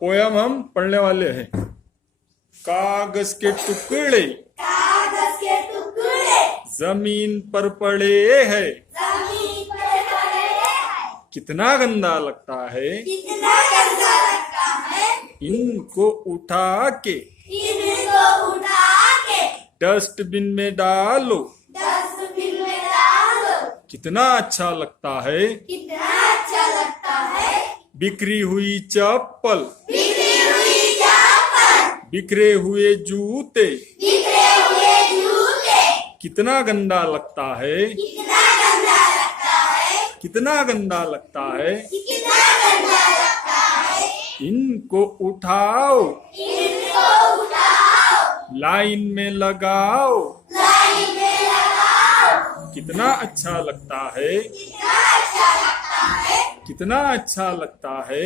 Poem हम पढ़ने वाले हैं। कागज के टुकड़े जमीन पर पड़े हैं, कितना गंदा लगता है। इनको उठा के डस्टबिन में डालो, कितना अच्छा लगता है। बिखरी हुई चप्पल, बिखरे हुए जूते, कितना गंदा लगता है। कितना गंदा लगता है। इनको उठाओ, लाइन में लगाओ, कितना अच्छा लगता है। कितना अच्छा लगता है।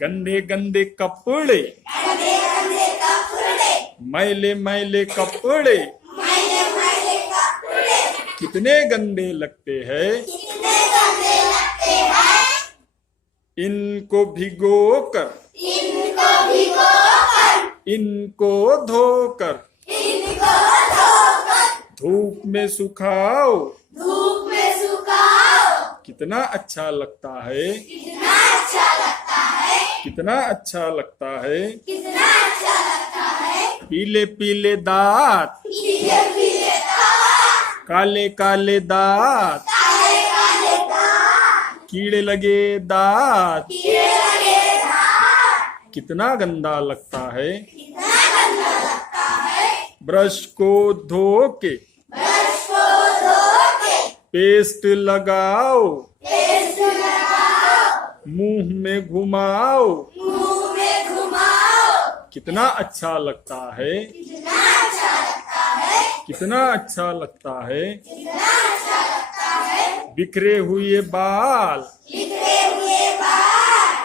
गंदे गंदे कपड़े, मैले मैले कपड़े, कितने गंदे लगते हैं। इनको भिगोकर, इनको धोकर, धूप में सुखाओ, कितना अच्छा लगता है। कितना अच्छा लगता है। पीले पीले दांत, काले काले दांत, कीड़े लगे दांत, कितना गंदा लगता है। ब्रश को धो के पेस्ट लगाओ, मुंह में घुमाओ, कितना अच्छा लगता है। कितना अच्छा लगता है। बिखरे हुए बाल,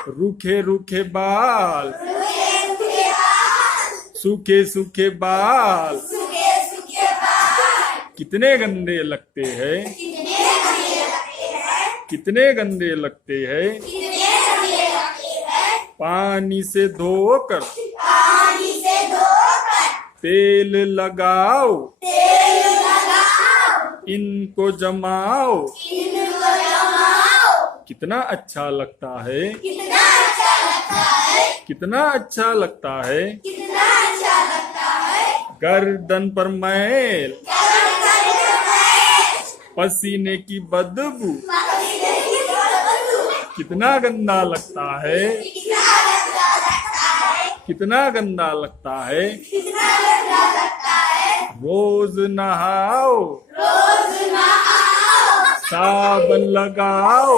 रूखे रूखे बाल, सूखे सूखे बाल, कितने गंदे लगते हैं। कितने गंदे लगते हैं। पानी से धोकर तेल लगाओ, इनको जमाओ, कितना अच्छा लगता है। कितना अच्छा लगता है। गर्दन पर मैल, पसीने की बदबू, कितना गंदा लगता है। कितना गंदा लगता है। रोज नहाओ, साबुन लगाओ,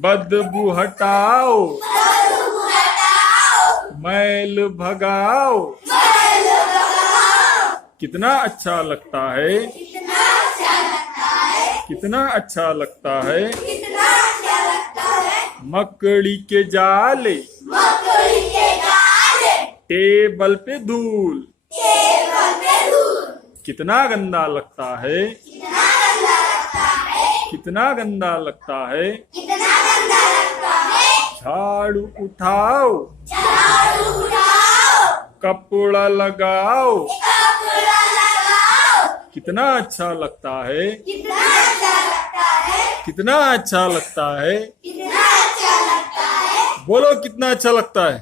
बदबू हटाओ, मैल भगाओ, कितना अच्छा लगता है। कितना अच्छा लगता है। मकड़ी के जाले, टेबल पे धूल, कितना गंदा लगता है। कितना गंदा लगता है। झाड़ू उठाओ, कपड़ा लगाओ, कितना अच्छा लगता है। कितना अच्छा लगता है। बोलो कितना अच्छा लगता है।